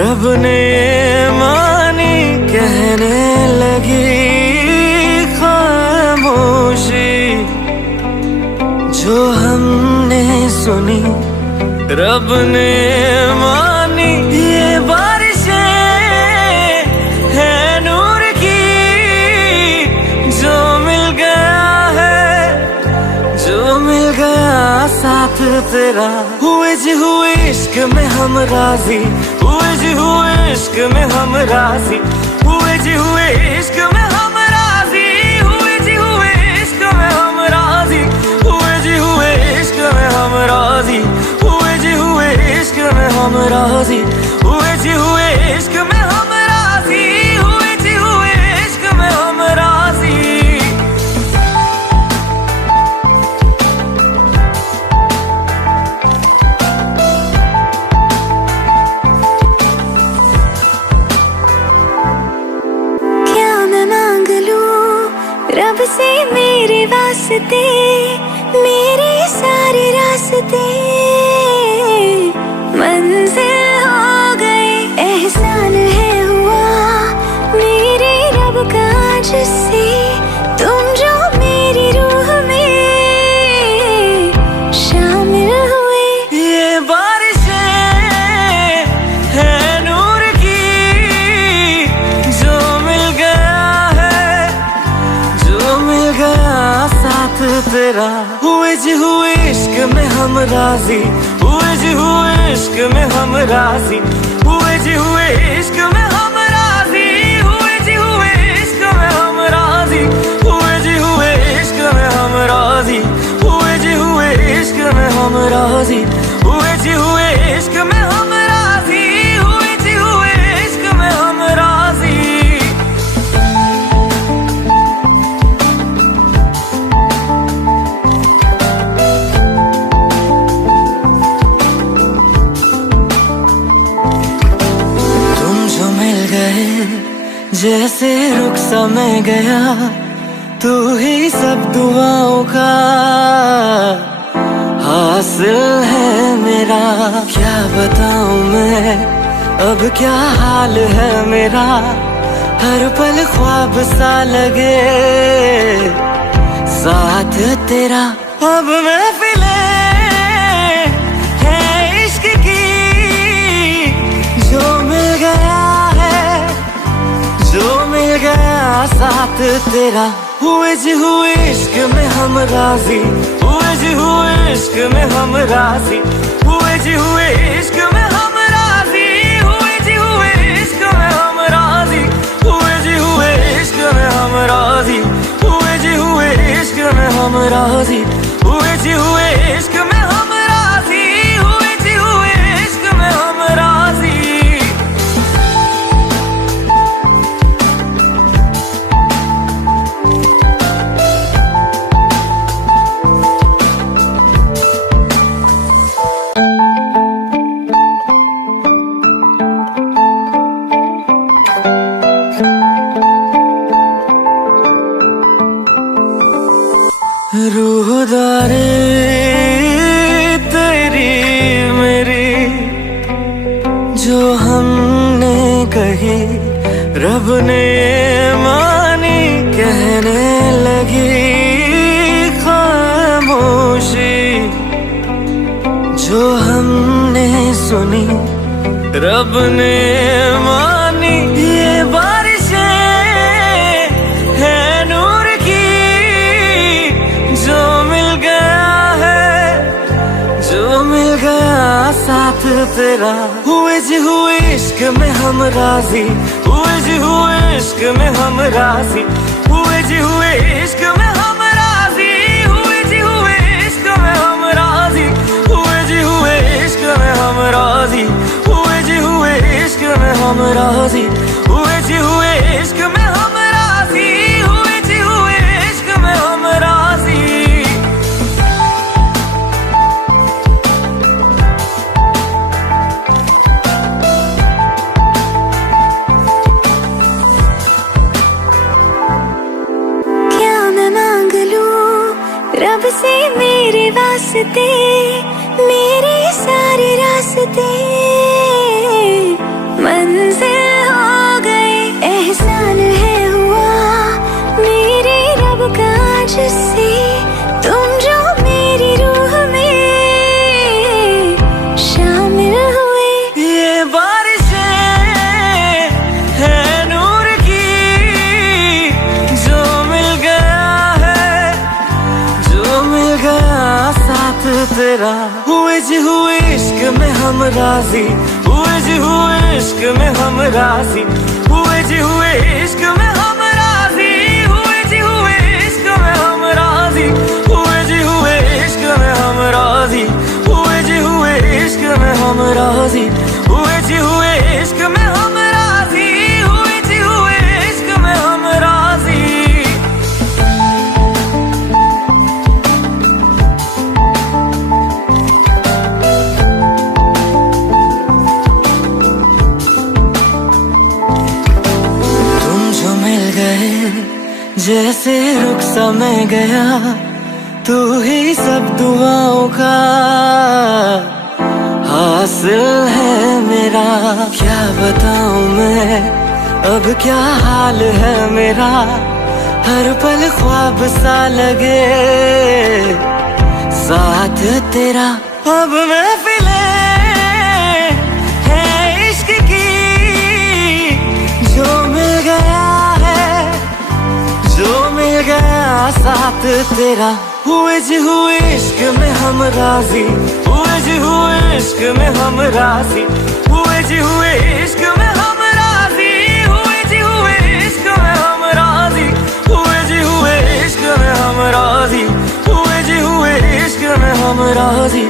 रब ने मानी कहने लगी खामोशी, जो हमने सुनी रब ने मानी। ये बारिशें है नूर की, जो मिल गया है, जो मिल गया साथ तेरा। हुए जी हुए इश्क में हम राजी, हुए जी हुए इश्क में हम राजी, हुए जी हुए इश्क में हम राजी, हुए जी हुए इश्क में हम राजी, हुए जी हुए इश्क में हम राजी, हुए जी हुए इश्क में हम राजी, हुए जी हुए इश्क में हम राजी, हुए जी हुए इश्क में हम राजी। रब से मेरे वास्ते, मेरे सारे रास्ते मंजिल हो गए। एहसान है हुआ मेरे रब का जिससे, तुम जो मेरी रूह में शामिल हुए। ये बारिशें है नूर की, जो मिल गया है, जो मिल गया साथ तेरा। हुए जी हुए इश्क में हम राजी, हुए जी हुए इश्क में हम राजी, हुए जी हुए इश्क में हम राजी, हुए जी हुए इश्क में हम राजी, हुए जी हुए इश्क में हम राजी, हुए जी हुए इश्क में हम राजी, हुए जी हुए इश्क में हम राजी, हुए जी हुए इश्क में हम राजी। जैसे रुख समय गया, तू ही सब दुआओं का हासिल है मेरा। क्या बताऊं मैं अब क्या हाल है मेरा, हर पल ख्वाब सा लगे साथ तेरा। अब महफिलें हैं इश्क की, जो मिल गया है, जो मिल गया साथ तेरा। हुए जी हुए इश्क में हम राजी, हुए जी हुए इश्क में हम राजी, हुए जी हुए इश्क में हम राजी, हुए जी हुए इश्क में हम राजी, हुए जी हुए इश्क में हम राजी, हुए जी हुए इश्क में हम राजी, हुए जी हुए इश्क में हम राजी, हुए जी हुए इश्क में हम राजी। रूहदारे तेरी मेरी, जो हमने कही रब ने मानी कहने लगी खामोशी, जो हमने सुनी रब ने मानी। ये बारिशें है नूर की, जो मिल गया है, जो मिल गया साथ तेरा। हुए जी हुए इश्क में हम राजी, हुए जी हुए इश्क में हम राजी, हुए जी हुए इश्क में हम राजी, हुए जी हुए इश्क में हम राजी, हुए जी हुए इश्क में हम राजी, हुए जी हुए इश्क में हम राजी, हुए जी हुए इश्क में हम राजी, हुए जी हुए इश्क में हम राजी। रब से मेरे वास्ते, मेरे सारे रास्ते आज से तुम जो मेरी रूह में शामिल हुए। ये बारिशें है नूर की, जो मिल गया है, जो मिल गया साथ तेरा। हुए जी हुए इश्क में हम राजी, हुए जी हुए इश्क में हम राजी, हुए जी हुए इश्क में हम राजी, हुए जी हुए इश्क में हम राजी, हुए जी हुए इश्क में हम राजी, हुए जी हुए इश्क में हम राजी, हुए जी हुए इश्क में हम राजी, हुए जी हुए इश्क में हम राजी। जैसे रुख सा मैं गया, तू ही सब दुआओं का हासिल है मेरा। क्या बताऊं मैं अब क्या हाल है मेरा, हर पल ख्वाब सा लगे साथ तेरा। अब महफिले है इश्क की, जो मिल गया है, जो मिल गया साथ तेरा। हुए जी हुए इश्क में हम राजी, हुए जी हुए इश्क में हम राजी, हुए जी हुए इश्क में हम राजी, हुए जी हुए इश्क में हम राजी, हुए जी हुए इश्क में हम राजी, हुए जी हुए इश्क में हम राजी।